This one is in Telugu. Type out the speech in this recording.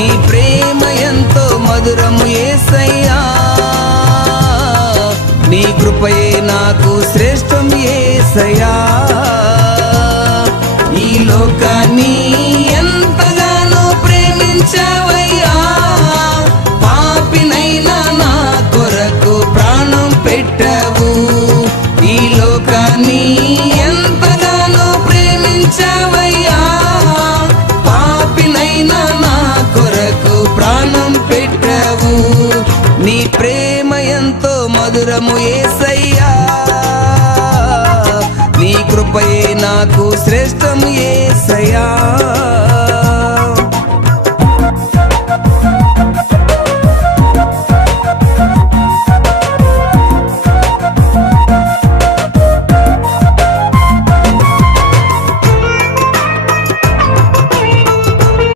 నీ ప్రేమ ఎంతో మధురము యేసయ్యా, నీ కృపయే నాకు శ్రేష్టం యేసయ్యా. ఈ లోకాన్ని ఎంతగానో ప్రేమించావయ్యా, పాపినైనా నా కొరకు ప్రాణం పెట్టావు. ఈ లోకాన్ని ఎంతగానో ప్రేమించావయ్యా, పాపినైనా నా కొరకు ప్రాణం పెట్టావు. నీ ప్రేమ ఎంతో మధురము యేసయ్యా, నీ కృపయే నాకు శ్రేష్టం యేసయ్యా.